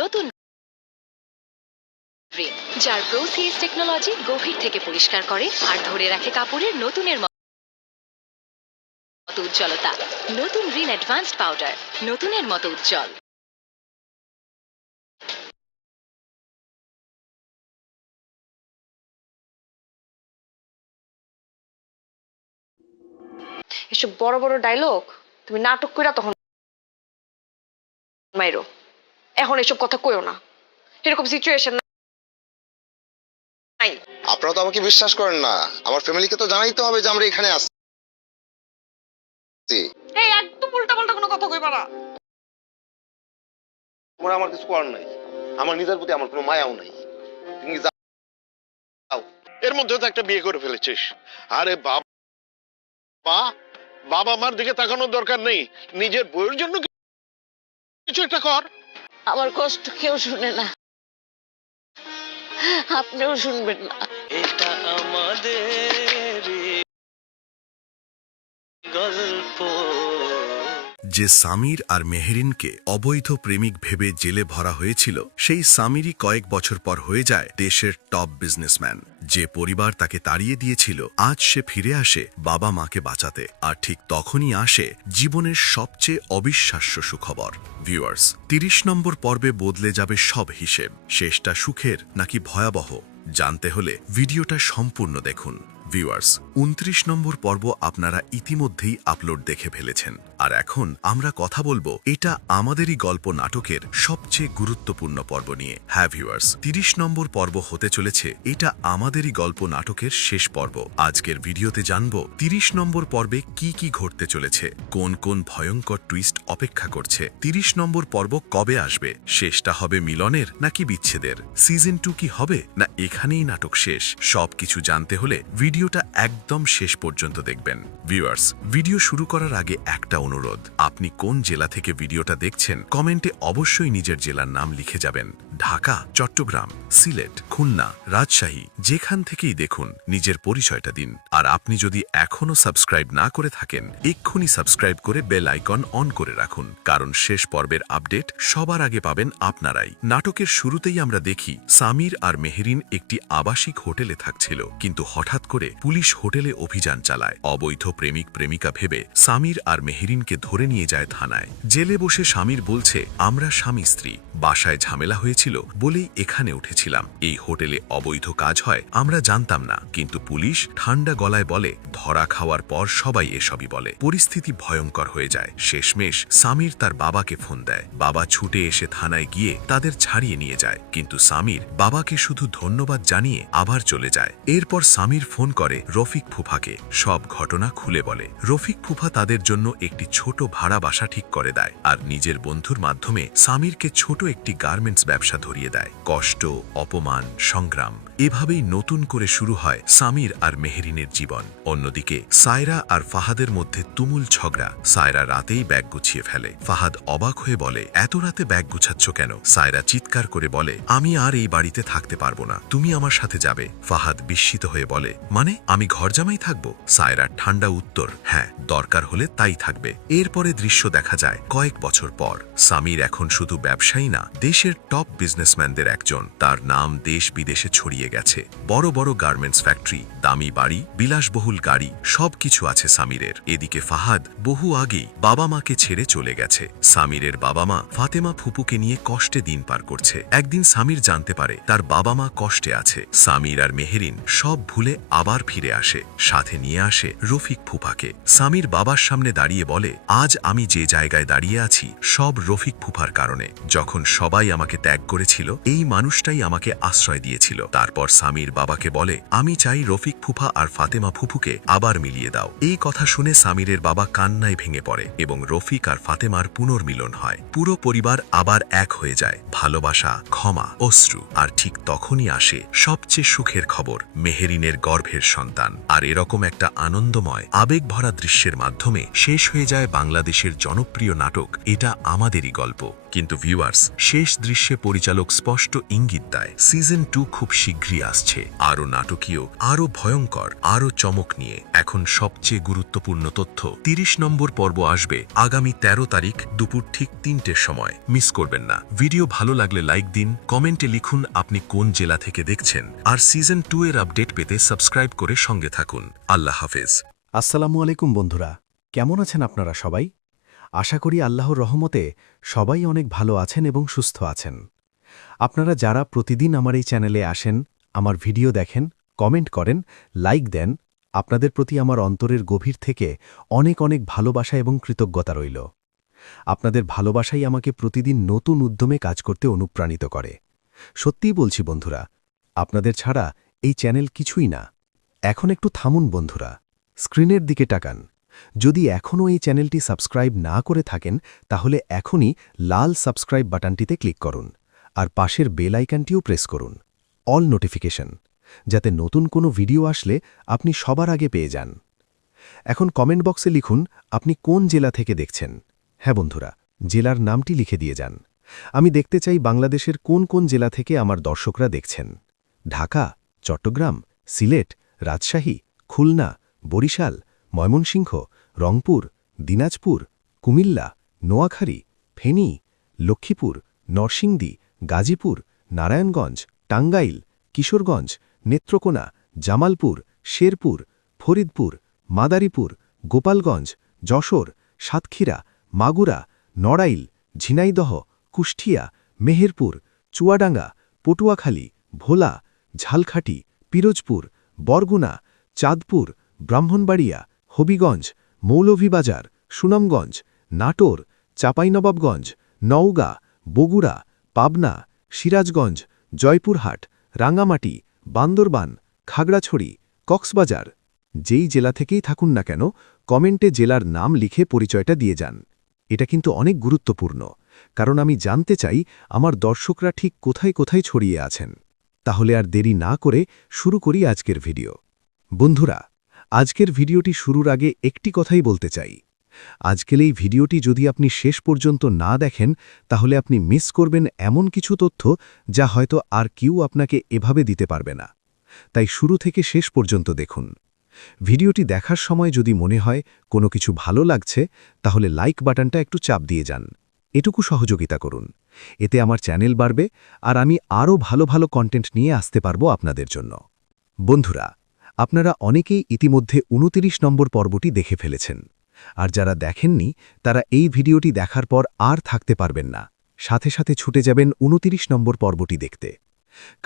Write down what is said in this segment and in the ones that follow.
নতুন রিন, যার প্রোসিএস টেকনোলজি গভীর থেকে পরিষ্কার করে আর ধরে রাখে কাপড়ের নতুনের মতো উজ্জ্বলতা। নতুন রিন অ্যাডভান্সড পাউডার, নতুনের মতো উজ্জ্বল। এসব বড় বড় ডায়লগ তুমি নাটক কইরা তখন মাইরো, এখন এসব কথা কইও না, এরকম সিচুয়েশন নাই। আপনারা তো আমাকে বিশ্বাস করেন না, আমার ফ্যামিলিকে তো জানাইতে হবে যে আমরা এখানে আছি। এই একদম উল্টা পাল্টা কোনো কথা কইবা না। তোমরা আমার কিছু করার নাই, আমার নিজের প্রতি আমার কোনো মায়াও নাই। তুমি যাও। এর মধ্যে তো একটা বিয়ে করে ফেলেছিস। আরে বাবা, বাবা মার দিকে তাকানোর দরকার নেই, নিজের বউয়ের জন্য কিছু একটা কর। আমার কষ্ট কেউ শুনে না, আপনিও শুনবেন না। এটা আমাদের গল্প। যে সামির আর মেহেরিনকে অবৈধ প্রেমিক ভেবে জেলে ভরা হয়েছিল, সেই সামিরই কয়েক বছর পর হয়ে যায় দেশের টপ বিজনেসম্যান। যে পরিবার তাকে তাড়িয়ে দিয়েছিল, আজ সে ফিরে আসে বাবা মাকে বাঁচাতে। আর ঠিক তখনই আসে জীবনের সবচেয়ে অবিশ্বাস্য সুখবর। ভিউয়ার্স, 30 নম্বর পর্বে বদলে যাবে সব হিসেব। শেষটা সুখের নাকি ভয়াবহ জানতে হলে ভিডিওটা সম্পূর্ণ দেখুন। ভিউয়ার্স, 29 নম্বর পর্ব আপনারা ইতিমধ্যেই আপলোড দেখে ফেলেছেন, আর এখন আমরা কথা বলবো এটা আমাদেরই গল্প নাটকের সবচেয়ে গুরুত্বপূর্ণ পর্ব নিয়ে। হ্যাঁ ভিউয়ার্স, 30 নম্বর পর্ব হতে চলেছে এটা আমাদেরই গল্প নাটকের শেষ পর্ব। আজকের ভিডিওতে জানবো 30 নম্বর পর্বে কি কি ঘটতে চলেছে, কোন কোন ভয়ঙ্কর টুইস্ট অপেক্ষা করছে, 30 নম্বর পর্ব কবে আসবে, শেষটা হবে মিলনের নাকি বিচ্ছেদের, সিজন 2 কি হবে না এখানেই নাটক শেষ, সবকিছু জানতে হলে ভিডিওটা একদম শেষ পর্যন্ত দেখবেন। ভিউয়ার্স, ভিডিও শুরু করার আগে একটা অনুরোধ, আপনি কোন জেলা থেকে ভিডিওটা দেখছেন কমেন্টে অবশ্যই নিজের জেলার নাম লিখে যাবেন। ঢাকা, চট্টগ্রাম, সিলেট, খুলনা, রাজশাহী, যেখান থেকেই দেখুন নিজের পরিচয়টা দিন। আর আপনি যদি এখনো সাবস্ক্রাইব না করে থাকেন, এক্ষুনি সাবস্ক্রাইব করে বেল আইকন অন করে রাখুন, কারণ শেষ পর্বের আপডেট সবার আগে পাবেন আপনারাই। নাটকের শুরুতেই আমরা দেখি সামির আর মেহেরিন একটি আবাসিক হোটেলে থাকছিল, কিন্তু হঠাৎ করে পুলিশ হোটেলে অভিযান চালায়। অবৈধ প্রেমিক প্রেমিকা ভেবে সামির আর মেহেরিনকে ধরে নিয়ে যায় থানায়। জেলে বসে সামির বলছে, আমরা স্বামী স্ত্রী, বাসায় ঝামেলা হয়েছিল বলেই এখানে উঠেছিলাম। এই হোটেলে অবৈধ কাজ হয় আমরা জানতাম না, কিন্তু পুলিশ ঠান্ডা গলায় বলে ধরা খাওয়ার পর সবাই এসবই বলে। পরিস্থিতি ভয়ঙ্কর হয়ে যায়। শেষমেশ সামির তার বাবাকে ফোন দেয়। বাবা ছুটে এসে থানায় গিয়ে তাদের ছাড়িয়ে নিয়ে যায়, কিন্তু সামির বাবাকে শুধু ধন্যবাদ জানিয়ে আবার চলে যায়। এরপর সামির ফোন করে রফিক ফুফাকে, সব ঘটনা খুলে বলে। রফিক ফুফা তাদের জন্য একটি ছোট ভাড়া বাসা ঠিক করে দেয়, আর নিজের বন্ধুর মাধ্যমে সামিরকে ছোট একটি গার্মেন্টস ব্যবসা ধরিয়ে দেয়। কষ্ট, অপমান, সংগ্রাম, এভাবেই নতুন করে শুরু হয় সামির আর মেহেরিনের জীবন। অন্যদিকে সায়রা আর ফাহাদের মধ্যে তুমুল ঝগড়া। সায়রা রাতেই ব্যাগ গুছিয়ে ফেলে। ফাহাদ অবাক হয়ে বলে, এত রাতে ব্যাগ গুছাচ্ছ কেন? সায়রা চিৎকার করে বলে, আমি আর এই বাড়িতে থাকতে পারবো না, তুমি আমার সাথে যাবে। ফাহাদ বিস্মিত হয়ে বলে, মানে আমি ঘর জামাই থাকবো? সায়রার ঠান্ডা উত্তর, হ্যাঁ, দরকার হলে তাই থাকবে। এরপরে দৃশ্য দেখা যায় কয়েক বছর পর। সামির এখন শুধু ব্যবসায়ী না, দেশের টপ বিজনেসম্যানদের একজন। তার নাম দেশ বিদেশে ছড়িয়ে গেছে। বড় বড় গার্মেন্টস ফ্যাক্টরি, দামি বাড়ি, বিলাসবহুল গাড়ি, সবকিছু আছে সামিরের। এদিকে ফাহাদ বহু আগেই বাবা মাকে ছেড়ে চলে গেছে। সামিরের বাবা মা ফাতেমা ফুপুকে নিয়ে কষ্টে দিন পার করছে। একদিন সামির জানতে পারে তার বাবা মা কষ্টে আছে। সামির আর মেহেরিন সব ভুলে আবার ফিরে আসে, সাথে নিয়ে আসে রফিক ফুফাকে। সামির বাবার সামনে দাঁড়িয়ে বলে, আজ আমি যে জায়গায় দাঁড়িয়ে আছি সব রফিক ফুফার কারণে। যখন সবাই আমাকে ত্যাগ করেছিল, এই মানুষটাই আমাকে আশ্রয় দিয়েছিল। তারপর সামির বাবাকে বলে, আমি চাই রফিক ফুফা আর ফাতেমা ফুফুকে আবার মিলিয়ে দাও। এই কথা শুনে সামিরের বাবা কান্নায় ভেঙে পড়ে এবং রফিক আর ফাতেমার পুনর্মিলন হয়। পুরো পরিবার আবার এক হয়ে যায়। ভালোবাসা, ক্ষমা, অশ্রু। আর ঠিক তখনই আসে সবচেয়ে সুখের খবর, মেহেরিনের গর্ভের সন্তান। আর এরকম একটা আনন্দময় আবেগ ভরা দৃশ্যের মাধ্যমে শেষ হয়ে যায় বাংলাদেশের জনপ্রিয় নাটক এটা আমাদেরই গল্প। কিন্তু ভিউয়ার্স, শেষ দৃশ্যে পরিচালক স্পষ্ট ইঙ্গিত দেয় সিজন 2 খুব শীঘ্রই শীঘ্রই আসছে আরো নাটকীয়, আরো ভয়ঙ্কর, আরো চমক নিয়ে। এখন সবচেয়ে গুরুত্বপূর্ণ তথ্য, 30 নম্বর পর্ব আসবে আগামী 13 তারিখ দুপুর ঠিক 3টের সময়। মিস করবেন না। ভিডিও ভালো লাগলে লাইক দিন, কমেন্টে লিখুন আপনি কোন জেলা থেকে দেখছেন, আর সিজন 2 এর আপডেট পেতে সাবস্ক্রাইব করে সঙ্গে থাকুন। আল্লাহ হাফেজ। আসসালামু আলাইকুম বন্ধুরা, কেমন আছেন আপনারা সবাই? আশা করি আল্লাহর রহমতে সবাই অনেক ভালো আছেন এবং সুস্থ আছেন। আপনারা যারা প্রতিদিন আমার এই চ্যানেলে আসেন, আমার ভিডিও দেখেন, কমেন্ট করেন, লাইক দেন, আপনাদের প্রতি আমার অন্তরের গভীর থেকে অনেক অনেক ভালোবাসা এবং কৃতজ্ঞতা রইল। আপনাদের ভালোবাসাই আমাকে প্রতিদিন নতুন উদ্যমে কাজ করতে অনুপ্রাণিত করে। সত্যিই বলছি বন্ধুরা, আপনাদের ছাড়া এই চ্যানেল কিছুই না। এখন একটু থামুন বন্ধুরা, স্ক্রিনের দিকে তাকান। যদি এখনও এই চ্যানেলটি সাবস্ক্রাইব না করে থাকেন, তাহলে এখনই লাল সাবস্ক্রাইব বাটনটিতে ক্লিক করুন, আর পাশের বেল আইকনটিও প্রেস করুন, অল নোটিফিকেশন, যাতে নতুন কোনো ভিডিও আসলে আপনি সবার আগে পেয়ে যান। এখন কমেন্ট বক্সে লিখুন আপনি কোন জেলা থেকে দেখছেন। হ্যাঁ বন্ধুরা, জেলার নামটি লিখে দিয়ে যান। আমি দেখতে চাই বাংলাদেশের কোন কোন জেলা থেকে আমার দর্শকরা দেখছেন। ঢাকা, চট্টগ্রাম, সিলেট, রাজশাহী, খুলনা, বরিশাল, ময়মনসিংহ, রংপুর, দিনাজপুর, কুমিল্লা, নোয়াখালী, ফেনী, লক্ষ্মীপুর, নরসিংদী, গাজীপুর, নারায়ণগঞ্জ, টাঙ্গাইল, কিশোরগঞ্জ, নেত্রকোনা, জামালপুর, শেরপুর, ফরিদপুর, মাদারীপুর, গোপালগঞ্জ, যশোর, সাতক্ষীরা, মাগুরা, নড়াইল, ঝিনাইদহ, কুষ্টিয়া, মেহেরপুর, চুয়াডাঙ্গা, পটুয়াখালী, ভোলা, ঝালখাটি, পিরোজপুর, বরগুনা, চাঁদপুর, ব্রাহ্মণবাড়িয়া, হবিগঞ্জ, মৌলভীবাজার, সুনামগঞ্জ, নাটোর, চাঁপাইনবাবগঞ্জ, নওগাঁ, বগুড়া, পাবনা, সিরাজগঞ্জ, জয়পুরহাট, রাঙ্গামাটি, বান্দরবান, খাগড়াছড়ি, কক্সবাজার। যেই জেলা থেকেই থাকুন না কেন, কমেন্টে জেলার নাম লিখে পরিচয়টা দিয়ে যান। এটা কিন্তু অনেক গুরুত্বপূর্ণ, কারণ আমি জানতে চাই আমার দর্শকরা ঠিক কোথায় কোথায় ছড়িয়ে আছেন। তাহলে আর দেরি না করে শুরু করি আজকের ভিডিও। বন্ধুরা, আজকের ভিডিওটি শুরুর আগে একটি কথাই বলতে চাই। আজকের এই ভিডিওটি যদি আপনি শেষ পর্যন্ত না দেখেন, তাহলে আপনি মিস করবেন এমন কিছু তথ্য যা হয়তো আর কেউ আপনাকে এভাবে দিতে পারবে না। তাই শুরু থেকে শেষ পর্যন্ত দেখুন। ভিডিওটি দেখার সময় যদি মনে হয় কোনো কিছু ভালো লাগছে, তাহলে লাইক বাটনটা একটু চাপ দিয়ে যান। এটুকু সহযোগিতা করুন। এতে আমার চ্যানেল বাড়বে, আর আমি আরও ভালো ভালো কন্টেন্ট নিয়ে আসতে পারবো আপনাদের জন্য। বন্ধুরা, আপনারা অনেকেই ইতিমধ্যে 29 নম্বর পর্বটি দেখে ফেলেছেন, আর যারা দেখেননি তারা এই ভিডিওটি দেখার পর আর থাকতে পারবেন না, সাথে সাথে ছুটে যাবেন 29 নম্বর পর্বটি দেখতে।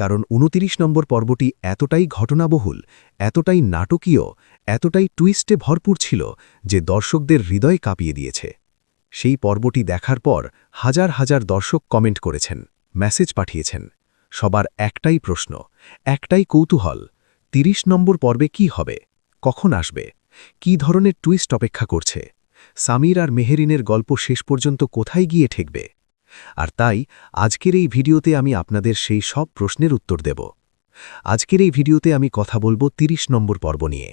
কারণ 29 নম্বর পর্বটি এতটাই ঘটনাবহুল, এতটাই নাটকীয়, এতটাই টুইস্টে ভরপুর ছিল যে দর্শকদের হৃদয় কাঁপিয়ে দিয়েছে। সেই পর্বটি দেখার পর হাজার হাজার দর্শক কমেন্ট করেছেন, মেসেজ পাঠিয়েছেন। সবার একটাই প্রশ্ন, একটাই কৌতূহল, 30 নম্বর পর্বে কি হবে, কখন আসবে, কি ধরনের টুইস্ট অপেক্ষা করছে, সামির আর মেহেরিনের গল্প শেষ পর্যন্ত কোথায় গিয়ে ঠেকবে। আর তাই আজকের এই ভিডিওতে আমি আপনাদের সেই সব প্রশ্নের উত্তর দেব। আজকের এই ভিডিওতে আমি কথা বলবো 30 নম্বর পর্ব নিয়ে।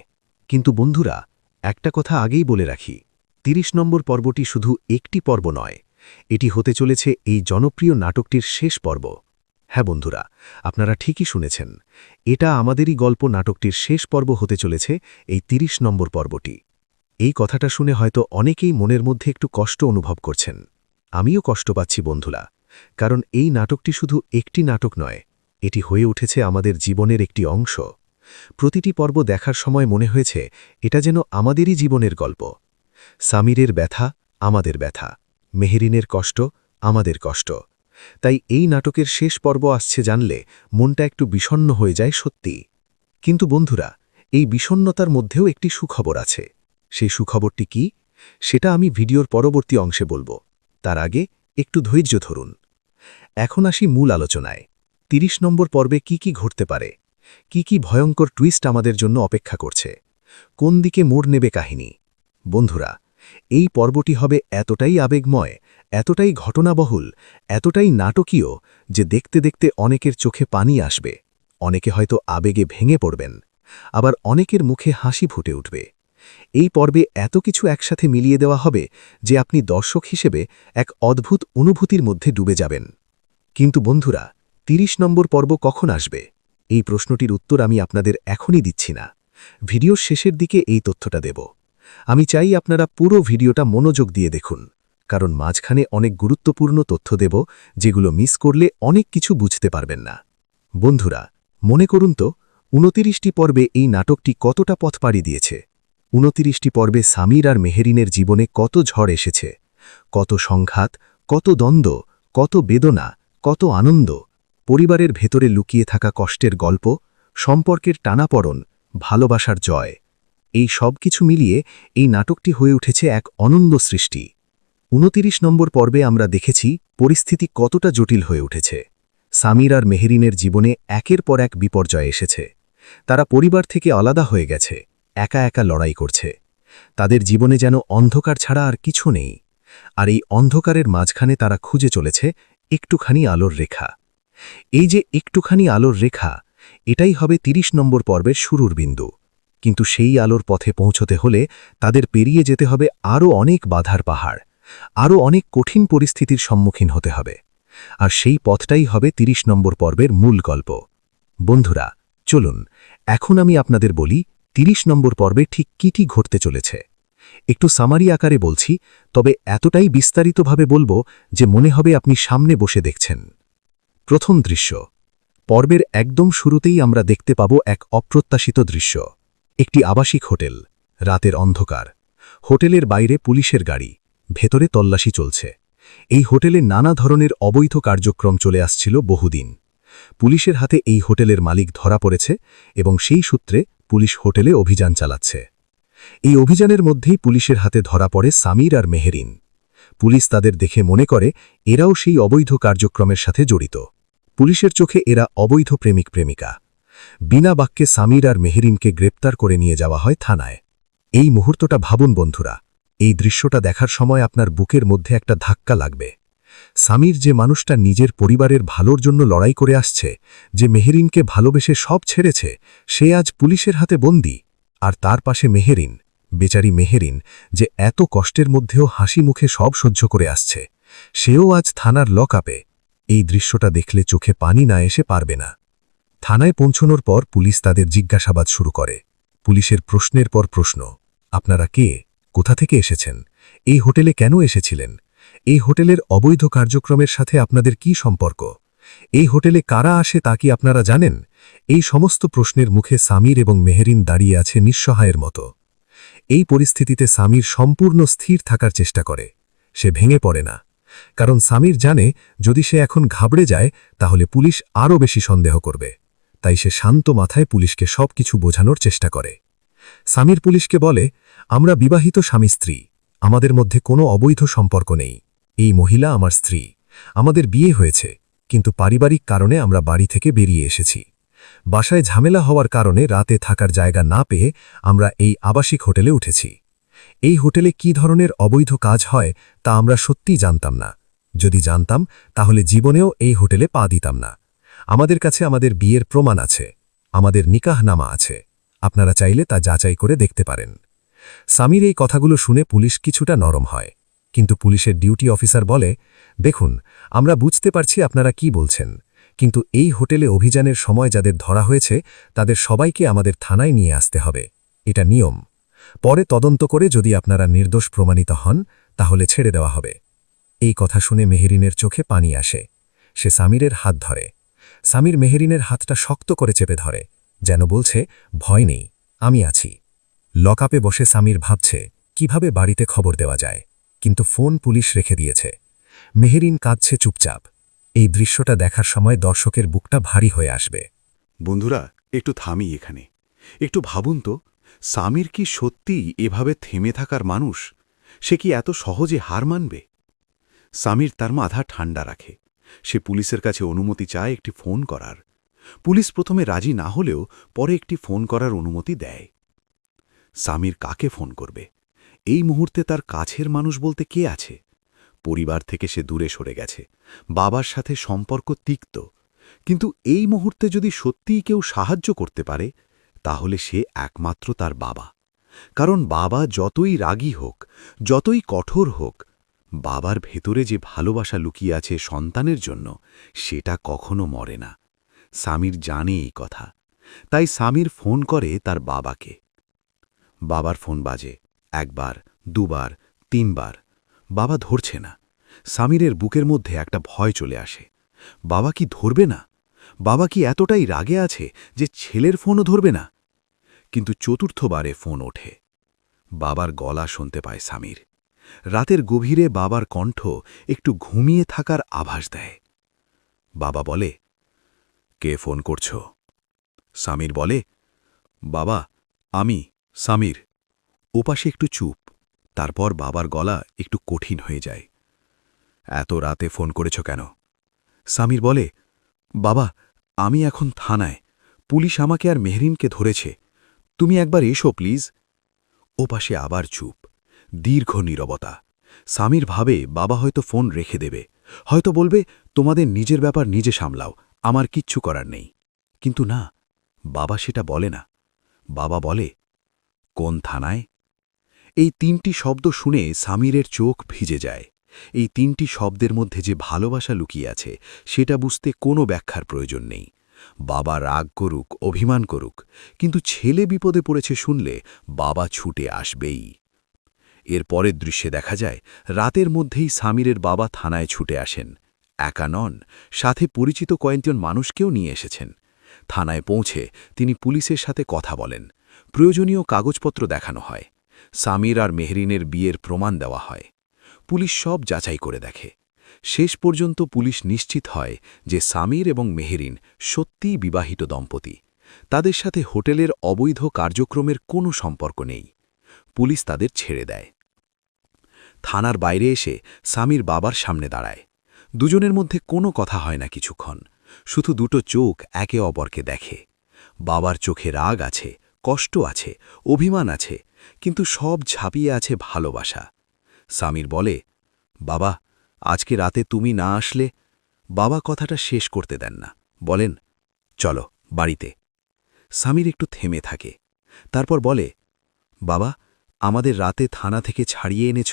কিন্তু বন্ধুরা, একটা কথা আগেই বলে রাখি, 30 নম্বর পর্বটি শুধু একটি পর্ব নয়, এটি হতে চলেছে এই জনপ্রিয় নাটকটির শেষ পর্ব। হ্যাঁ বন্ধুরা, আপনারা ঠিকই শুনেছেন, এটা আমাদেরই গল্প নাটকটির শেষ পর্ব হতে চলেছে এই 30 নম্বর পর্বটি। এই কথাটা শুনে হয়তো অনেকেই মনের মধ্যে একটু কষ্ট অনুভব করছেন। আমিও কষ্ট পাচ্ছি বন্ধুরা, কারণ এই নাটকটি শুধু একটি নাটক নয়, এটি হয়ে উঠেছে আমাদের জীবনের একটি অংশ। প্রতিটি পর্ব দেখার সময় মনে হয়েছে এটা যেন আমাদেরই জীবনের গল্প। সামিরের ব্যথা আমাদের ব্যথা, মেহেরিনের কষ্ট আমাদের কষ্ট। তাই এই নাটকের শেষ পর্ব আসছে জানলে মনটা একটু বিষণ্ণ হয়ে যায় সত্যি। কিন্তু বন্ধুরা, এই বিষণ্ণতার মধ্যেও একটি সুখবর আছে। সেই সুখবরটি কি, সেটা আমি ভিডিওর পরবর্তী অংশে বলবো। তার আগে একটু ধৈর্য ধরুন। এখন আসি মূল আলোচনায়। 30 নম্বর পর্বে কি কি ঘটতে পারে, কি কি ভয়ঙ্কর টুইস্ট আমাদের জন্য অপেক্ষা করছে, কোন দিকে মোড় নেবে কাহিনী। বন্ধুরা, এই পর্বটি হবে এতটাই আবেগময়, এতটাই ঘটনাবহুল, এতটাই নাটকীয় যে দেখতে দেখতে অনেকের চোখে পানি আসবে, অনেকে হয়তো আবেগে ভেঙে পড়বেন, আবার অনেকের মুখে হাসি ফুটে উঠবে। এই পর্বে এত কিছু একসাথে মিলিয়ে দেওয়া হবে যে আপনি দর্শক হিসেবে এক অদ্ভুত অনুভূতির মধ্যে ডুবে যাবেন। কিন্তু বন্ধুরা, 30 নম্বর পর্ব কখন আসবে, এই প্রশ্নটির উত্তর আমি আপনাদের এখনই দিচ্ছি না। ভিডিওর শেষের দিকে এই তথ্যটা দেব। আমি চাই আপনারা পুরো ভিডিওটা মনোযোগ দিয়ে দেখুন, কারণ মাঝখানে অনেক গুরুত্বপূর্ণ তথ্য দেব যেগুলো মিস করলে অনেক কিছু বুঝতে পারবেন না। বন্ধুরা, মনে করুন তো ২৯টি পর্বে এই নাটকটি কতটা পথ পাড়ি দিয়েছে। ২৯টি পর্বে সামির আর মেহেরিনের জীবনে কত ঝড় এসেছে, কত সংঘাত, কত দ্বন্দ্ব, কত বেদনা, কত আনন্দ, পরিবারের ভেতরে লুকিয়ে থাকা কষ্টের গল্প, সম্পর্কের টানাপড়ন, ভালোবাসার জয়। এই সব কিছু মিলিয়ে এই নাটকটি হয়ে উঠেছে এক অনন্য সৃষ্টি। ২৯ নম্বর পর্বে আমরা দেখেছি পরিস্থিতি কতটা জটিল হয়ে উঠেছে। সামির আর মেহেরিনের জীবনে একের পর এক বিপর্যয় এসেছে। তারা পরিবার থেকে আলাদা হয়ে গেছে, একা একা লড়াই করছে। তাদের জীবনে যেন অন্ধকার ছাড়া আর কিছু নেই। আর এই অন্ধকারের মাঝখানে তারা খুঁজে চলেছে একটুখানি আলোর রেখা। এই যে একটুখানি আলোর রেখা, এটাই হবে ৩০ নম্বর পর্বের শুরুর বিন্দু। কিন্তু সেই আলোর পথে পৌঁছতে হলে তাদের পেরিয়ে যেতে হবে আরও অনেক বাধার পাহাড়, আরও অনেক কঠিন পরিস্থিতির সম্মুখীন হতে হবে। আর সেই পথটাই হবে ৩০ নম্বর পর্বের মূল গল্প। বন্ধুরা, চলুন এখন আমি আপনাদের বলি ৩০ নম্বর পর্বে ঠিক কী ঘটতে চলেছে। একটু সামারি আকারে বলছি, তবে এতটাই বিস্তারিতভাবে বলবো যে মনে হবে আপনি সামনে বসে দেখছেন। প্রথম দৃশ্য। পর্বের একদম শুরুতেই আমরা দেখতে পাব এক অপ্রত্যাশিত দৃশ্য। একটি আবাসিক হোটেল, রাতের অন্ধকার। হোটেলের বাইরে পুলিশের গাড়ি, ভেতরে তল্লাশি চলছে। এই হোটেলে নানা ধরনের অবৈধ কার্যক্রম চলে আসছিল বহুদিন। পুলিশের হাতে এই হোটেলের মালিক ধরা পড়েছে এবং সেই সূত্রে পুলিশ হোটেলে অভিযান চালাচ্ছে। এই অভিযানের মধ্যেই পুলিশের হাতে ধরা পড়ে সামির আর মেহেরিন। পুলিশ তাদের দেখে মনে করে এরাও সেই অবৈধ কার্যক্রমের সাথে জড়িত। পুলিশের চোখে এরা অবৈধ প্রেমিক প্রেমিকা। বিনা বাক্যে সামির আর মেহেরিনকে গ্রেপ্তার করে নিয়ে যাওয়া হয় থানায়। এই মুহূর্তটা ভাবুন বন্ধুরা, এই দৃশ্যটা দেখার সময় আপনার বুকের মধ্যে একটা ধাক্কা লাগবে। সামির, যে মানুষটা নিজের পরিবারের ভালোর জন্য লড়াই করে আসছে, যে মেহেরিনকে ভালোবেসে সব ছেড়েছে, সে আজ পুলিশের হাতে বন্দী। আর তার পাশে মেহেরিন, বেচারি মেহেরিন, যে এত কষ্টের মধ্যেও হাসি মুখে সব সহ্য করে আসছে, সেও আজ থানার লকআপে। এই দৃশ্যটা দেখলে চোখে পানি না এসে পারবে না। থানায় পৌঁছনোর পর পুলিশ তাদের জিজ্ঞাসাবাদ শুরু করে। পুলিশের প্রশ্নের পর প্রশ্ন। আপনারা কে? কোথা থেকে এসেছেন? এই হোটেলে কেন এসেছিলেন? এই হোটেলের অবৈধ কার্যক্রমের সাথে আপনাদের কি সম্পর্ক? এই হোটেলে কারা আসে তা কি আপনারা জানেন? এই সমস্ত প্রশ্নের মুখে সামির এবং মেহেরিন দাঁড়িয়ে আছে নিঃসহায়ের মতো। এই পরিস্থিতিতে সামির সম্পূর্ণ স্থির থাকার চেষ্টা করে। সে ভেঙে পড়ে না, কারণ সামির জানে যদি সে এখন ঘাবড়ে যায় তাহলে পুলিশ আরও বেশি সন্দেহ করবে। তাই সে শান্ত মাথায় পুলিশকে সবকিছু বোঝানোর চেষ্টা করে। সামির পুলিশকে বলে, আমরা বিবাহিত স্বামী স্ত্রী, আমাদের মধ্যে কোনো অবৈধ সম্পর্ক নেই। এই মহিলা আমার স্ত্রী, আমাদের বিয়ে হয়েছে, কিন্তু পারিবারিক কারণে আমরা বাড়ি থেকে বেরিয়ে এসেছি। বাসায় ঝামেলা হওয়ার কারণে রাতে থাকার জায়গা না পেয়ে আমরা এই আবাসিক হোটেলে উঠেছি। এই হোটেলে কি ধরনের অবৈধ কাজ হয় তা আমরা সত্যিই জানতাম না। যদি জানতাম তাহলে জীবনেও এই হোটেলে পা দিতাম না। আমাদের কাছে আমাদের বিয়ের প্রমাণ আছে, আমাদের নিকাহনামা আছে, আপনারা চাইলে তা যাচাই করে দেখতে পারেন। সামির এই কথাগুলো শুনে পুলিশ কিছুটা নরম হয়, কিন্তু পুলিশের ডিউটি অফিসার বলে, দেখুন, আমরা বুঝতে পারছি আপনারা কি বলছেন, কিন্তু এই হোটেলে অভিযানের সময় যাদের ধরা হয়েছে তাদের সবাইকে আমাদের থানায় নিয়ে আসতে হবে, এটা নিয়ম। পরে তদন্ত করে যদি আপনারা নির্দোষ প্রমাণিত হন তাহলে ছেড়ে দেওয়া হবে। এই কথা শুনে মেহেরিনের চোখে পানি আসে। সে সামিরের হাত ধরে। সামির মেহেরিনের হাতটা শক্ত করে চেপে ধরে, যেন বলছে, ভয় নেই, আমি আছি। লকআপে বসে সামির ভাবছে কিভাবে বাড়িতে খবর দেওয়া যায়, কিন্তু ফোন পুলিশ রেখে দিয়েছে। মেহেরিন কাঁদছে চুপচাপ। এই দৃশ্যটা দেখার সময় দর্শকের বুকটা ভারী হয়ে আসবে। বন্ধুরা, একটু থামি এখানে। একটু ভাবুন তো, সামির কি সত্যিই এভাবে থেমে থাকার মানুষ? সে কি এত সহজে হার মানবে? সামির তার মাথা ঠান্ডা রাখে। সে পুলিশের কাছে অনুমতি চায় একটি ফোন করার। পুলিশ প্রথমে রাজি না হলেও পরে একটি ফোন করার অনুমতি দেয়। সামির কাকে ফোন করবে? এই মুহূর্তে তার কাছের মানুষ বলতে কে আছে? পরিবার থেকে সে দূরে সরে গেছে, বাবার সাথে সম্পর্ক তিক্ত। কিন্তু এই মুহূর্তে যদি সত্যিই কেউ সাহায্য করতে পারে তাহলে সে একমাত্র তার বাবা। কারণ বাবা যতই রাগী হোক, যতই কঠোর হোক, বাবার ভেতরে যে ভালোবাসা লুকিয়ে আছে সন্তানের জন্য, সেটা কখনো মরে না। সামির জানে এই কথা, তাই সামির ফোন করে তার বাবাকে। বাবার ফোন বাজে, একবার, দুবার, তিনবার। বাবা ধরছে না। সামিরের বুকের মধ্যে একটা ভয় চলে আসে। বাবা কি ধরবে না? বাবা কি এতটাই রাগে আছে যে ছেলের ফোনও ধরবে না? কিন্তু চতুর্থবারে ফোন ওঠে। বাবার গলা শুনতে পায় সামির। রাতের গভীরে বাবার কণ্ঠ একটু ঘুমিয়ে থাকার আভাস দেয়। বাবা বলে, কে ফোন করছ? সামির বলে, বাবা, আমি সামির। ওপাশে একটু চুপ, তারপর বাবার গলা একটু কঠিন হয়ে যায়। এত রাতে ফোন করেছ কেন? সামির বলে, বাবা, আমি এখন থানায়। পুলিশ আমাকে আর মেহরিনকে ধরেছে। তুমি একবার এসো প্লিজ। ওপাশে আবার চুপ, দীর্ঘ নীরবতা। সামির ভাবে বাবা হয়তো ফোন রেখে দেবে, হয়তো বলবে, তোমাদের নিজের ব্যাপার নিজে সামলাও, আমার কিচ্ছু করার নেই। কিন্তু না, বাবা সেটা বলে না। বাবা বলে, কোন থানায়? এই তিনটি শব্দ শুনে সামিরের চোখ ভিজে যায়। এই তিনটি শব্দের মধ্যে যে ভালোবাসা লুকিয়ে আছে সেটা বুঝতে কোনো ব্যাখ্যার প্রয়োজন নেই। বাবা রাগ করুক, অভিমান করুক, কিন্তু ছেলে বিপদে পড়েছে শুনলে বাবা ছুটে আসবেই। এর পরের দৃশ্যে দেখা যায় রাতের মধ্যেই সামিরের বাবা থানায় ছুটে আসেন। একা নন, সাথে পরিচিত কয়েকজন মানুষকেও নিয়ে এসেছেন। থানায় পৌঁছে তিনি পুলিশের সাথে কথা বলেন। প্রয়োজনীয় কাগজপত্র দেখানো হয়। সামির আর মেহরিনের বিয়ের প্রমাণ দেওয়া হয়। পুলিশ সব যাচাই করে দেখে। শেষ পর্যন্ত পুলিশ নিশ্চিত হয় যে সামির এবং মেহরিন সত্যিই বিবাহিত দম্পতি। তাদের সাথে হোটেলের অবৈধ কার্যক্রমের কোনো সম্পর্ক নেই। পুলিশ তাদের ছেড়ে দেয়। থানার বাইরে এসে সামির বাবার সামনে দাঁড়ায়। দুজনের মধ্যে কোনো কথা হয় না কিছুক্ষণ, শুধু দুটো চোখ একে অপরকে দেখে। বাবার চোখে রাগ আছে, কষ্ট আছে, অভিমান আছে, কিন্তু সব ঝাঁপিয়ে আছে ভালোবাসা। সামির বলে, বাবা, আজকে রাতে তুমি না আসলে। বাবা কথাটা শেষ করতে দেন না, বলেন, চলো বাড়িতে। সামির একটু থেমে থাকে, তারপর বলে, বাবা, আমাদের রাতে থানা থেকে ছাড়িয়ে এনেছ,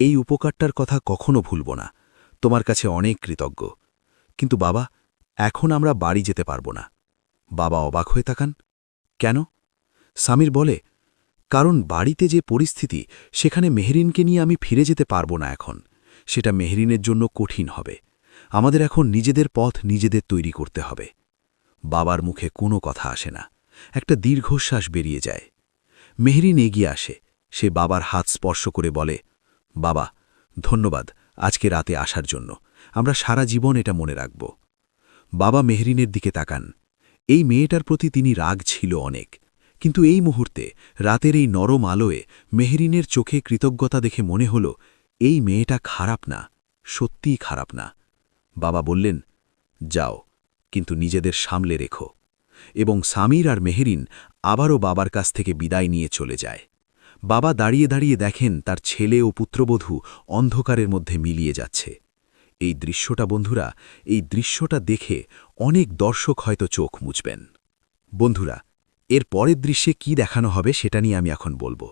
এই উপকারটার কথা কখনো ভুলব না। তোমার কাছে অনেক কৃতজ্ঞ। কিন্তু বাবা, এখন আমরা বাড়ি যেতে পারব না। বাবা অবাক হয়ে তাকান। কেন? সামির বলে, কারণ বাড়িতে যে পরিস্থিতি, সেখানে মেহরিনকে নিয়ে আমি ফিরে যেতে পারব না এখন। সেটা মেহরিনের জন্য কঠিন হবে। আমাদের এখন নিজেদের পথ নিজেদের তৈরি করতে হবে। বাবার মুখে কোনো কথা আসে না, একটা দীর্ঘশ্বাস বেরিয়ে যায়। মেহরিন এগিয়ে আসে, সে বাবার হাত স্পর্শ করে বলে, বাবা, ধন্যবাদ আজকে রাতে আসার জন্য। আমরা সারা জীবন এটা মনে রাখব। বাবা মেহরিনের দিকে তাকান। এই মেয়েটার প্রতি তিনি রাগ ছিল অনেক, কিন্তু এই মুহূর্তে রাতের এই নরম আলোয় মেহরিনের চোখে কৃতজ্ঞতা দেখে মনে হল এই মেয়েটা খারাপ না, সত্যিই খারাপ না। বাবা বললেন, যাও, কিন্তু নিজেদের সামলে রেখো। এবং সামির আর মেহরিন আবারও বাবার কাছ থেকে বিদায় নিয়ে চলে যায়। বাবা দাঁড়িয়ে দাঁড়িয়ে দেখেন তার ছেলে ও পুত্রবধূ অন্ধকারের মধ্যে মিলিয়ে যাচ্ছে। এই দৃশ্যটা বন্ধুরা, এই দৃশ্যটা দেখে অনেক দর্শক হয়তো চোখ মুছবেন। বন্ধুরা, এর পরের দৃশ্যে কি দেখানো হবে সেটা নিয়ে আমি এখন বলবো,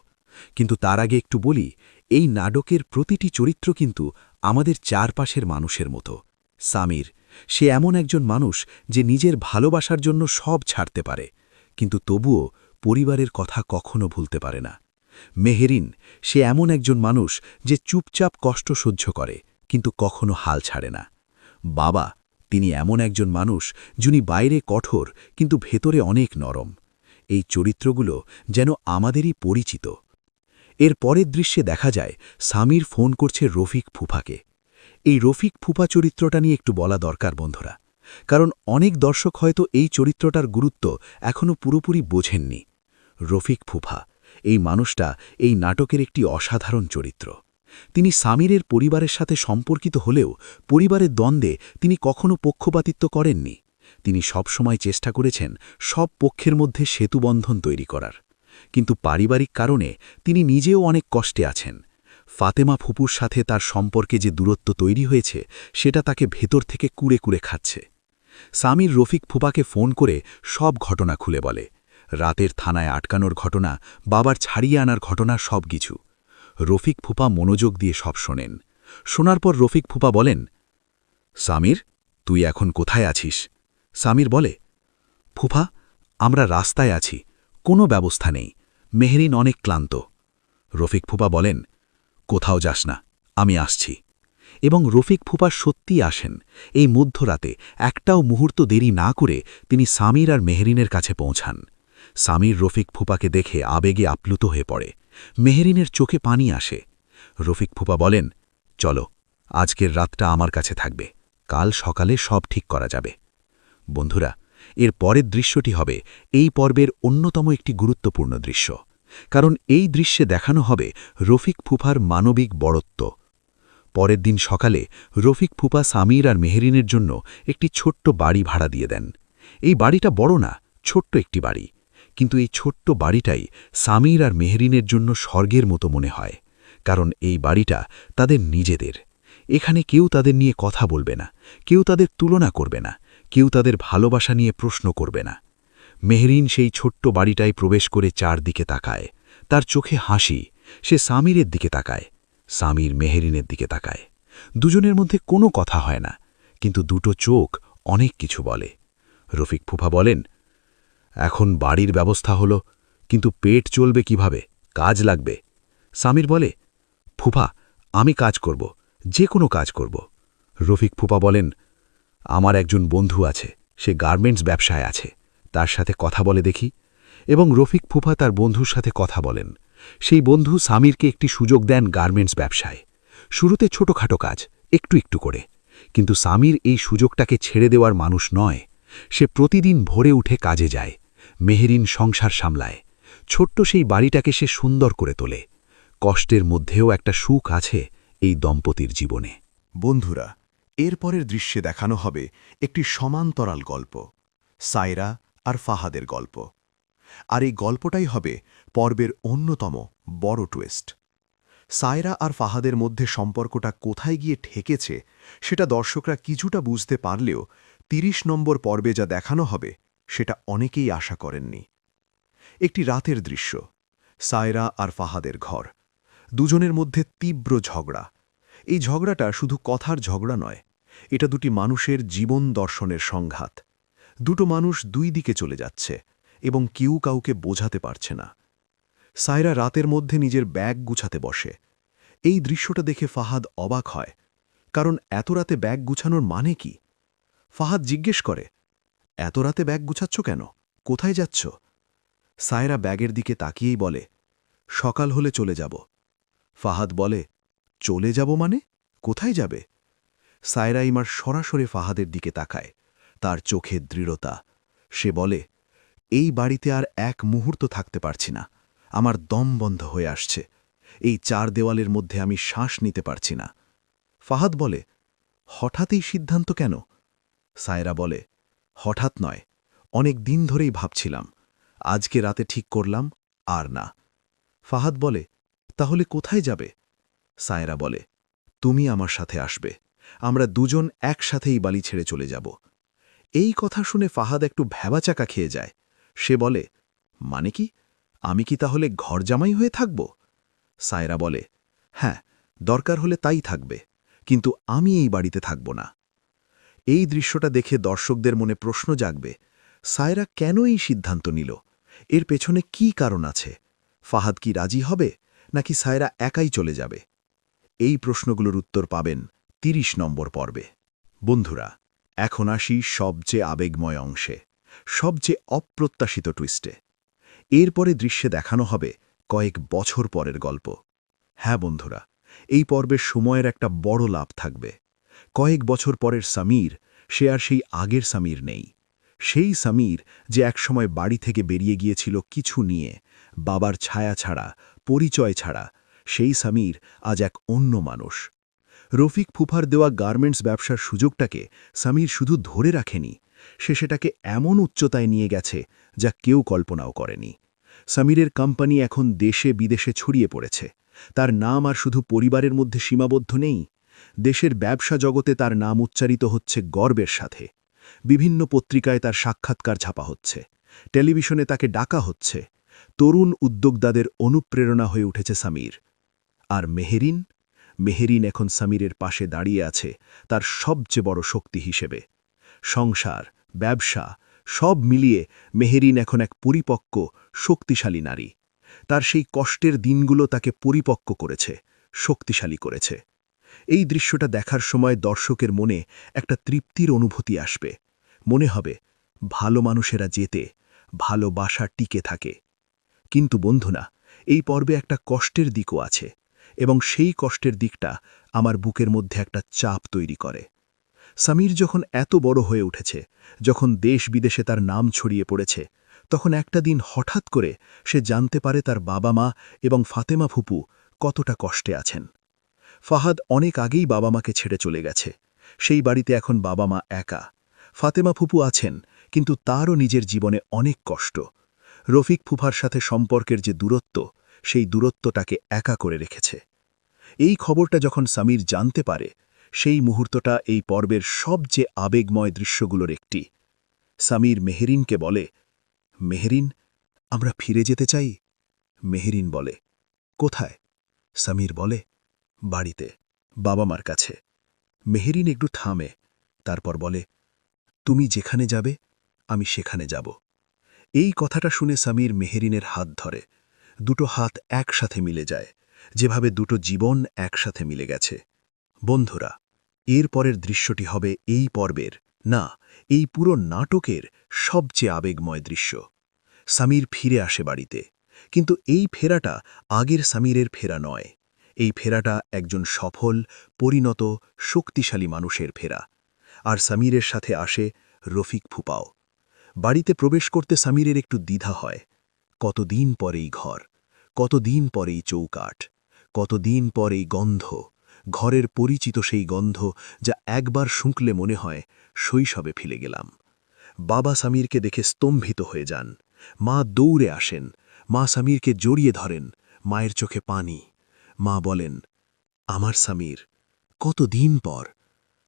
কিন্তু তার আগে একটু বলি, এই নাটকের প্রতিটি চরিত্র কিন্তু আমাদের চারপাশের মানুষের মতো। সামির, সে এমন একজন মানুষ যে নিজের ভালোবাসার জন্য সব ছাড়তে পারে, কিন্তু তবুও পরিবারের কথা কখনো ভুলতে পারে না। মেহরিন, সে এমন একজন মানুষ যে চুপচাপ কষ্ট সহ্য করে, কিন্তু কখনো হাল ছাড়ে না। বাবা, তিনি এমন একজন মানুষ যিনি বাইরে কঠোর কিন্তু ভেতরে অনেক নরম। এই চরিত্রগুলো যেন আমাদেরই পরিচিত। এর পরের দৃশ্যে দেখা যায় সামির ফোন করছে রফিক ফুফাকে। এই রফিক ফুফা চরিত্রটা নিয়ে একটু বলা দরকার বন্ধুরা, কারণ অনেক দর্শক হয়তো এই চরিত্রটার গুরুত্ব এখনও পুরোপুরি বোঝেননি। রফিক ফুফা, এই মানুষটা এই নাটকের একটি অসাধারণ চরিত্র। তিনি সামিরের পরিবারের সাথে সম্পর্কিত হলেও পরিবারের দ্বন্দ্বে তিনি কখনো পক্ষপাতিত্ব করেননি। তিনি সবসময় চেষ্টা করেছেন সব পক্ষের মধ্যে সেতুবন্ধন তৈরি করার। কিন্তু পারিবারিক কারণে তিনি নিজেও অনেক কষ্টে আছেন। ফাতেমা ফুপুর সাথে তার সম্পর্কে যে দূরত্ব তৈরি হয়েছে সেটা তাকে ভেতর থেকে কুড়ে কুড়ে খাচ্ছে। সামির রফিক ফুপাকে ফোন করে সব ঘটনা খুলে বলে। রাতের থানায় আটকানোর ঘটনা, বাবার ছাড়িয়ে আনার ঘটনা, সব কিছু। রফিক ফুপা মনোযোগ দিয়ে সব শোনেন। শোনার পর রফিক ফুপা বলেন, সামির, তুই এখন কোথায় আছিস? সামির বলে, ফুফা, আমরা রাস্তায় আছি, কোনো ব্যবস্থা নেই, মেহরিন অনেক ক্লান্ত। রফিক ফুপা বলেন, কোথাও যাস না, আমি আসছি। এবং রফিক ফুপা সত্যিই আসেন। এই মধ্যরাতে একটাও মুহূর্ত দেরি না করে তিনি সামির আর মেহরিনের কাছে পৌঁছান। সামির রফিক ফুপাকে দেখে আবেগে আপ্লুত হয়ে পড়ে। মেহরিনের চোখে পানি আসে। রফিক ফুপা বলেন, চলো, আজকের রাতটা আমার কাছে থাকবে, কাল সকালে সব ঠিক করা যাবে। বন্ধুরা, এর পরের দৃশ্যটি হবে এই পর্বের অন্যতম একটি গুরুত্বপূর্ণ দৃশ্য, কারণ এই দৃশ্যে দেখানো হবে রফিক ফুফার মানবিক বড়ত্ব। পরের দিন সকালে রফিক ফুপা সামির আর মেহরিনের জন্য একটি ছোট্ট বাড়ি ভাড়া দিয়ে দেন। এই বাড়িটা বড় না, ছোট্ট একটি বাড়ি, কিন্তু এই ছোট্ট বাড়িটাই সামির আর মেহরিনের জন্য স্বর্গের মতো মনে হয়, কারণ এই বাড়িটা তাদের নিজেদের। এখানে কেউ তাদের নিয়ে কথা বলবে না, কেউ তাদের তুলনা করবে না, কেউ তাদের ভালোবাসা নিয়ে প্রশ্ন করবে না। মেহরিন সেই ছোট্ট বাড়িটায় প্রবেশ করে চারদিকে তাকায়, তার চোখে হাসি। সে সামিরের দিকে তাকায়, সামির মেহরিনের দিকে তাকায়। দুজনের মধ্যে কোনো কথা হয় না, কিন্তু দুটো চোখ অনেক কিছু বলে। রফিক ফুফা বলেন, এখন বাড়ির ব্যবস্থা হলো, কিন্তু পেট চলবে কিভাবে, কাজ লাগবে। সামির বলে, ফুফা, আমি কাজ করব, যে কোনো কাজ করব। রফিক ফুফা বলেন, আমার একজন বন্ধু আছে, সে গার্মেন্টস ব্যবসায় আছে, তার সাথে কথা বলে দেখি। এবং রফিক ফুফা তার বন্ধুর সাথে কথা বলেন। সেই বন্ধু সামিরকে একটি সুযোগ দেন গার্মেন্টস ব্যবসায়। শুরুতে ছোটখাটো কাজ, একটু একটু করে, কিন্তু সামির এই সুযোগটাকে ছেড়ে দেওয়ার মানুষ নয়। সে প্রতিদিন ভোরে উঠে কাজে যায়, মেহরিন সংসার সামলায়, ছোট্ট সেই বাড়িটাকে সে সুন্দর করে তোলে। কষ্টের মধ্যেও একটা সুখ আছে এই দম্পতির জীবনে। বন্ধুরা, এরপরের দৃশ্যে দেখানো হবে একটি সমান্তরাল গল্প, সায়রা আর ফাহাদের গল্প। আর এই গল্পটাই হবে পর্বের অন্যতম বড় টুইস্ট। সায়রা আর ফাহাদের মধ্যে সম্পর্কটা কোথায় গিয়ে ঠেকেছে সেটা দর্শকরা কিছুটা বুঝতে পারলেও ৩০ নম্বর পর্বে যা দেখানো হবে সেটা অনেকেই আশা করেননি। একটি রাতের দৃশ্য, সায়রা আর ফাহাদের ঘর। দুজনের মধ্যে তীব্র ঝগড়া। এই ঝগড়াটা শুধু কথার ঝগড়া নয়, এটা দুটি মানুষের জীবন দর্শনের সংঘাত। দুটো মানুষ দুই দিকে চলে যাচ্ছে এবং কেউ কাউকে বোঝাতে পারছে না। সায়রা রাতের মধ্যে নিজের ব্যাগ গুছাতে বসে। এই দৃশ্যটা দেখে ফাহাদ অবাক হয়, কারণ এত রাতে ব্যাগ গুছানোর মানে কি? ফাহাদ জিজ্ঞেস করে, এত রাতে ব্যাগ গুছাচ্ছ কেন, কোথায় যাচ্ছ? সায়রা ব্যাগের দিকে তাকিয়েই বলে, সকাল হলে চলে যাব। ফাহাদ বলে, চলে যাব মানে, কোথায় যাবে? সায়রা ইমার সরাসরি ফাহাদের দিকে তাকায়, তার চোখে দৃঢ়তা। সে বলে, এই বাড়িতে আর এক মুহূর্ত থাকতে পারছি না, আমার দম বন্ধ হয়ে আসছে, এই চার দেওয়ালের মধ্যে আমি শ্বাস নিতে পারছি না। ফাহাদ বলে, হঠাৎই সিদ্ধান্ত কেন? সায়রা বলে, হঠাৎ নয়, অনেক দিন ধরেই ভাবছিলাম, আজকে রাতে ঠিক করলাম, আর না। ফাহাদ বলে, তাহলে কোথায় যাবে? সায়রা বলে, তুমি আমার সাথে আসবে, আমরা দুজন একসাথেই বালি ছেড়ে চলে যাব। এই কথা শুনে ফাহাদ একটু ভ্যাবাচাকা খেয়ে যায়। সে বলে, মানে কি, আমি কি তাহলে ঘর জামাই হয়ে থাকব? সায়রা বলে, হ্যাঁ, দরকার হলে তাই থাকবে, কিন্তু আমি এই বাড়িতে থাকব না। এই দৃশ্যটা দেখে দর্শকদের মনে প্রশ্ন জাগবে, সায়রা কেন এই সিদ্ধান্ত নিল? এর পেছনে কি কারণ আছে? ফাহাদ কি রাজি হবে, নাকি সায়রা একাই চলে যাবে? এই প্রশ্নগুলোর উত্তর পাবেন ৩০ নম্বর পর্বে। বন্ধুরা, এখন আসি সবচেয়ে আবেগময় অংশে, সবচেয়ে অপ্রত্যাশিত টুইস্টে। এরপরে দৃশ্যে দেখানো হবে কয়েক বছর পরের গল্প। হ্যাঁ বন্ধুরা, এই পর্বের সময়ের একটা বড় লাভ থাকবে। কয়েক বছর পরের সামির, সে আর সেই আগের সামির নেই। সেই সামির যে একসময় বাড়ি থেকে বেরিয়ে গিয়েছিল কিছু নিয়ে, বাবার ছায়া ছাড়া, পরিচয় ছাড়া, সেই সামির আজ এক অন্য মানুষ। রফিক ফুফার দেওয়া গার্মেন্টস ব্যবসার সুযোগটাকে সামির শুধু ধরে রাখেনি, সে সেটাকে এমন উচ্চতায় নিয়ে গেছে যা কেউ কল্পনাও করেনি। সামিরের কোম্পানি এখন দেশে বিদেশে ছড়িয়ে পড়েছে। তার নাম আর শুধু পরিবারের মধ্যে সীমাবদ্ধ নেই, দেশের ব্যবসা জগতে তার নাম উচ্চারিত হচ্ছে গর্বের সাথে। বিভিন্ন পত্রিকায় তার সাক্ষাৎকার ছাপা হচ্ছে, টেলিভিশনে তাকে ডাকা হচ্ছে। তরুণ উদ্যোক্তাদের অনুপ্রেরণা হয়ে উঠেছে সামির। আর মেহরিন, মেহরিন এখন সামিরের পাশে দাঁড়িয়ে আছে তার সবচেয়ে বড় শক্তি হিসেবে। সংসার, ব্যবসা সব মিলিয়ে মেহেরিন এখন এক পরিপক্ক শক্তিশালী নারী। তার সেই কষ্টের দিনগুলো তাকে পরিপক্ক করেছে, শক্তিশালী করেছে। এই দৃশ্যটা দেখার সময় দর্শকের মনে একটা তৃপ্তির অনুভূতি আসবে। মনে হবে ভালো মানুষেরা যেতে, ভালোবাসা টিকে থাকে। কিন্তু বন্ধুরা, এই পর্বে একটা কষ্টের দিকও আছে, এবং সেই কষ্টের দিকটা আমার বুকের মধ্যে একটা চাপ তৈরি করে। সামির যখন এত বড় হয়ে উঠেছে, যখন দেশ বিদেশে তার নাম ছড়িয়ে পড়েছে, তখন একটা দিন হঠাৎ করে সে জানতে পারে তার বাবা মা এবং ফাতেমা ফুপু কতটা কষ্টে আছেন। ফাহাদ অনেক আগেই বাবা মাকে ছেড়ে চলে গেছে। সেই বাড়িতে এখন বাবা মা একা। ফাতেমা ফুপু আছেন, কিন্তু তারও নিজের জীবনে অনেক কষ্ট। রফিক ফুফার সাথে সম্পর্কের যে দূরত্ব, সেই দূরত্বটাকে একা করে রেখেছে। এই খবরটা যখন সামির জানতে পারে, সেই মুহূর্তটা এই পর্বের সবচেয়ে আবেগময় দৃশ্যগুলোর একটি। সামির মেহেরিনকে বলে, মেহেরিন, আমরা ফিরে যেতে চাই। মেহেরিন বলে, কোথায়? সামির বলে, বাড়িতে, বাবা মার কাছে। মেহেরিন একটু থামে, তারপর বলে, তুমি যেখানে যাবে আমি সেখানে যাব। এই কথাটা শুনে সামির মেহেরিনের হাত ধরে। দুটো হাত একসাথে মিলে যায়, যেভাবে দুটো জীবন একসাথে মিলে গেছে। বন্ধুরা, এর পরের দৃশ্যটি হবে এই পর্বের, না, এই পুরো নাটকের সবচেয়ে আবেগময় দৃশ্য। সামির ফিরে আসে বাড়িতে, কিন্তু এই ফেরাটা আগের সামিরের ফেরা নয়। এই ফেরাটা একজন সফল, পরিণত, শক্তিশালী মানুষের ফেরা। আর সামিরের সাথে আসে রফিক ফুপাও। বাড়িতে প্রবেশ করতে সামিরের একটু দ্বিধা হয়। কতদিন পরেই ঘর, কতদিন পরেই চৌকাঠ, কতদিন পরেই গন্ধ, ঘরের পরিচিত সেই গন্ধ যা একবার শুঁকলে মনে হয় শৈশবে ফিরে গেলাম। বাবা সামিরকে দেখে স্তম্ভিত হয়ে যান। মা দৌড়ে আসেন, মা সামিরকে জড়িয়ে ধরেন, মায়ের চোখে পানি। মা বলেন, আমার সামির, কতদিন পর।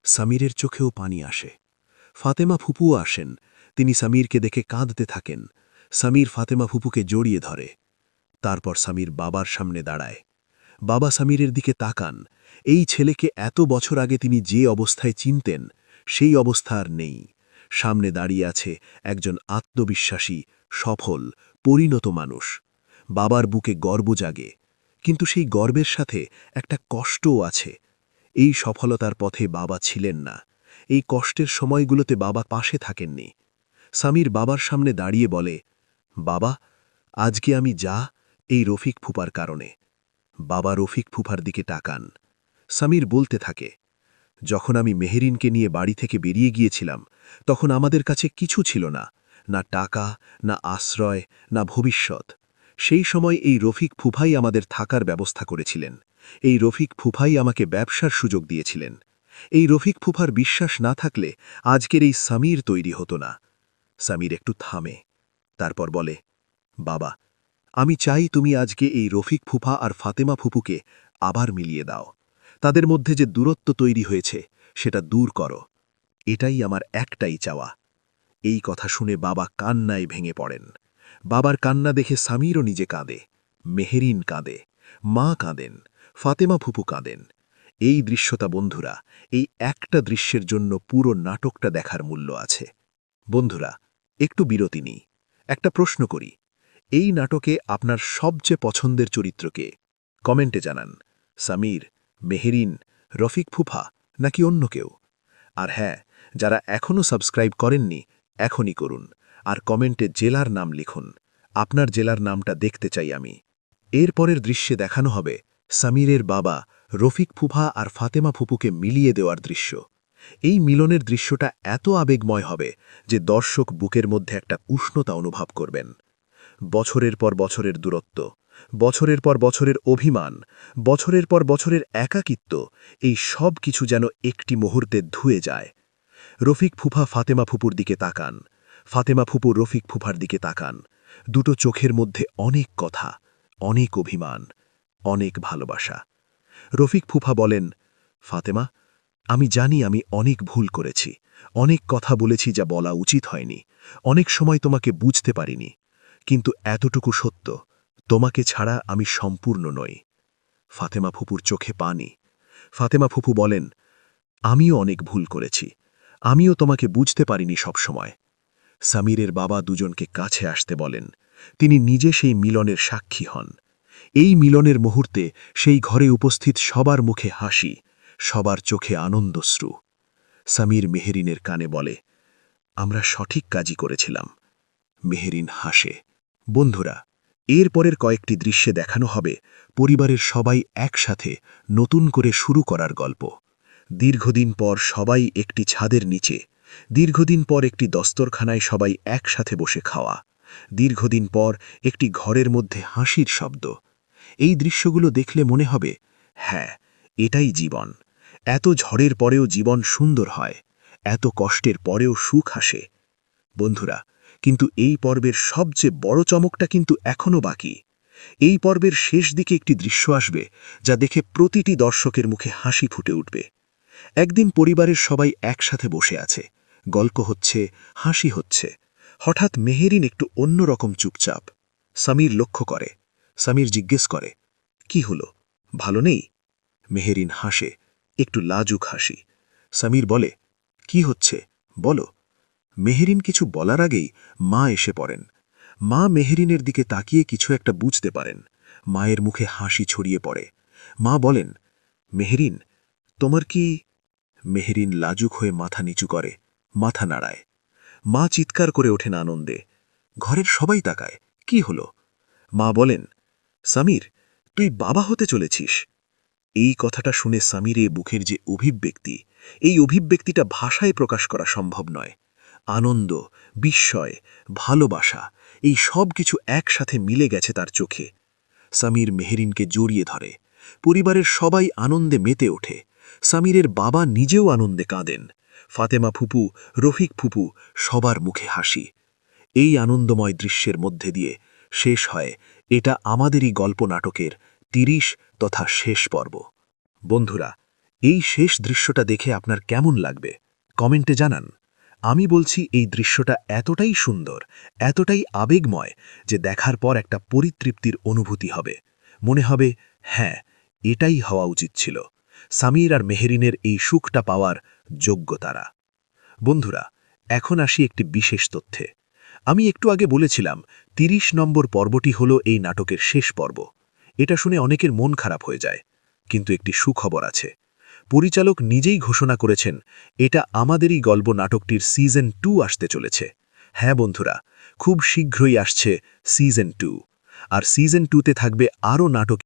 সামিরের চোখেও পানি আসে। ফাতেমা ফুপুও আসেন, তিনি সামিরকে দেখে কাঁদতে থাকেন। সামির ফাতেমা ফুপুকে জড়িয়ে ধরে। তারপর সামির বাবার সামনে দাঁড়ায়। বাবা সামিরের দিকে তাকান। এই ছেলেকে এত বছর আগে তিনি যে অবস্থায় চিনতেন, সেই অবস্থা আর নেই। সামনে দাঁড়িয়ে আছে একজন আত্মবিশ্বাসী, সফল, পরিণত মানুষ। বাবার বুকে গর্ব জাগে, কিন্তু সেই গর্বের সাথে একটা কষ্টও আছে। এই সফলতার পথে বাবা ছিলেন না। এই কষ্টের সময়গুলোতে বাবা পাশে থাকেননি। সামির বাবার সামনে দাঁড়িয়ে বলে, বাবা, আজকে আমি যা, এই রফিক ফুপার কারণে। বাবা রফিক ফুফার দিকে তাকান। সামির বলতে থাকে, যখন আমি মেহেরিনকে নিয়ে বাড়ি থেকে বেরিয়ে গিয়েছিলাম, তখন আমাদের কাছে কিছু ছিল না, না টাকা, না আশ্রয়, না ভবিষ্যৎ। সেই সময় এই রফিক ফুফাই আমাদের থাকার ব্যবস্থা করেছিলেন। এই রফিক ফুফাই আমাকে ব্যবসার সুযোগ দিয়েছিলেন। এই রফিক ফুফার বিশ্বাস না থাকলে আজকের এই সামির তৈরি হতো না। সামির একটু থামে, তারপর বলে, বাবা, আমি চাই তুমি আজকে এই রফিক ফুফা আর ফাতেমা ফুপুকে আবার মিলিয়ে দাও। তাদের মধ্যে যে দূরত্ব তৈরি হয়েছে, সেটা দূর করো। এটাই আমার একটাই চাওয়া। এই কথা শুনে বাবা কান্নায় ভেঙে পড়েন। বাবার কান্না দেখে সামিরও নিজে কাঁদে, মেহেরিন কাঁদে, মা কাঁদেন, ফাতেমা ফুপু কাঁদেন। এই দৃশ্যটা বন্ধুরা, এই একটা দৃশ্যের জন্য পুরো নাটকটা দেখার মূল্য আছে। বন্ধুরা, একটু বিরতি নিই, একটা প্রশ্ন করি। এই নাটকে আপনার সবচেয়ে পছন্দের চরিত্রকে? কমেন্টে জানান। সামির, মেহেরিন, রফিক ফুফা, নাকি অন্য কেউ? আর হ্যাঁ, যারা এখনও সাবস্ক্রাইব করেননি, এখনই করুন। আর কমেন্টে জেলার নাম লিখুন। আপনার জেলার নামটা দেখতে চাই আমি। এর পরের দৃশ্যে দেখানো হবে সামিরের বাবা রফিক ফুফা আর ফাতেমা ফুপুকে মিলিয়ে দেওয়ার দৃশ্য। এই মিলনের দৃশ্যটা এত আবেগময় হবে যে দর্শক বুকের মধ্যে একটা উষ্ণতা অনুভব করবেন। বছরের পর বছরের দূরত্ব, বছরের পর বছরের অভিমান, বছরের পর বছরের একাকিত্ব, এই সব কিছু যেন একটি মুহূর্তে ধুয়ে যায়। রফিক ফুফা ফাতেমা ফুপুর দিকে তাকান, ফাতেমা ফুপু রফিক ফুফার দিকে তাকান। দুটো চোখের মধ্যে অনেক কথা, অনেক অভিমান, অনেক ভালোবাসা। রফিক ফুফা বলেন, ফাতেমা, আমি জানি আমি অনেক ভুল করেছি, অনেক কথা বলেছি যা বলা উচিত হয়নি, অনেক সময় তোমাকে বুঝতে পারিনি, কিন্তু এতটুকু সত্য, তোমাকে ছাড়া আমি সম্পূর্ণ নই। ফাতেমা ফুপুর চোখে পানি। ফাতেমা ফুপু বলেন, আমিও অনেক ভুল করেছি, আমিও তোমাকে বুঝতে পারিনি সবসময়। সামিরের বাবা দুজনকে কাছে আসতে বলেন। তিনি নিজে সেই মিলনের সাক্ষী হন। এই মিলনের মুহূর্তে সেই ঘরে উপস্থিত সবার মুখে হাসি, সবার চোখে আনন্দশ্রু। সামির মেহেরিনের কানে বলে, আমরা সঠিক কাজই করেছিলাম। মেহেরিন হাসে। বন্ধুরা, এরপরের কয়েকটি দৃশ্যে দেখানো হবে পরিবারের সবাই একসাথে নতুন করে শুরু করার গল্প। দীর্ঘদিন পর সবাই একটি ছাদের নিচে, দীর্ঘদিন পর একটি দস্তরখানায় সবাই একসাথে বসে খাওয়া, দীর্ঘদিন পর একটি ঘরের মধ্যে হাসির শব্দ। এই দৃশ্যগুলো দেখলে মনে হবে, হ্যাঁ, এটাই জীবন। এত ঝড়ের পরেও জীবন সুন্দর হয়, এত কষ্টের পরেও সুখ আসে। বন্ধুরা, কিন্তু এই পর্বের সবচেয়ে বড় চমকটা কিন্তু এখনও বাকি। এই পর্বের শেষ দিকে একটি দৃশ্য আসবে যা দেখে প্রতিটি দর্শকের মুখে হাসি ফুটে উঠবে। একদিন পরিবারের সবাই একসাথে বসে আছে, গল্প হচ্ছে, হাসি হচ্ছে। হঠাৎ মেহেরিন একটু অন্যরকম চুপচাপ। সামির লক্ষ্য করে। সামির জিজ্ঞেস করে, কি হলো, ভালো নেই? মেহেরিন হাসে, একটু লাজুক হাসি। সামির বলে, কি হচ্ছে বলো। মেহেরিন কিছু বলার আগেই মা এসে পড়েন। মা মেহেরিনের দিকে তাকিয়ে কিছু একটা বুঝতে পারেন। মায়ের মুখে হাসি ছড়িয়ে পড়ে। মা বলেন, মেহেরিন, তোমার কি? মেহেরিন লাজুক হয়ে মাথা নিচু করে, মাথা নাড়ায়। মা চিৎকার করে ওঠেন আনন্দে। ঘরের সবাই তাকায়, কি হলো? মা বলেন, সামির, তুই বাবা হতে চলেছিস। এই কথাটা শুনে সামিরে বুকের যে অভিব্যক্তি, এই অভিব্যক্তিটা ভাষায় প্রকাশ করা সম্ভব নয়। আনন্দ, বিস্ময়, ভালোবাসা, এই সব কিছু একসাথে মিলে গেছে তার চোখে। সামির মেহেরিনকে জড়িয়ে ধরে। পরিবারের সবাই আনন্দে মেতে ওঠে। সামিরের বাবা নিজেও আনন্দে কাঁদেন। ফাতেমা ফুপু, রফিক ফুপু, সবার মুখে হাসি। এই আনন্দময় দৃশ্যের মধ্যে দিয়ে শেষ হয় এটা আমাদেরই গল্প নাটকের ৩০ তথা শেষ পর্ব। বন্ধুরা, এই শেষ দৃশ্যটা দেখে আপনার কেমন লাগবে কমেন্টে জানান। আমি বলছি, এই দৃশ্যটা এতটাই সুন্দর, এতটাই আবেগময় যে দেখার পর একটা পরিতৃপ্তির অনুভূতি হবে। মনে হবে, হ্যাঁ, এটাই হওয়া উচিত ছিল। সামির আর মেহেরিনের এই সুখটা পাওয়ার যোগ্য তারা। বন্ধুরা, এখন আসি একটি বিশেষ তথ্যে। আমি একটু আগে বলেছিলাম ৩০ নম্বর পর্বটি হলো এই নাটকের শেষ পর্ব। এটা শুনে অনেকের মন খারাপ হয়ে যায়, কিন্তু একটি সুখবর আছে। পরিচালক নিজেই ঘোষণা করেছেন এটা আমাদেরই গল্প নাটকটির সিজন 2 আসতে চলেছে। হ্যাঁ বন্ধুরা, খুব শীঘ্রই আসছে সিজন 2। আর সিজন 2তে থাকবে আরও নাটক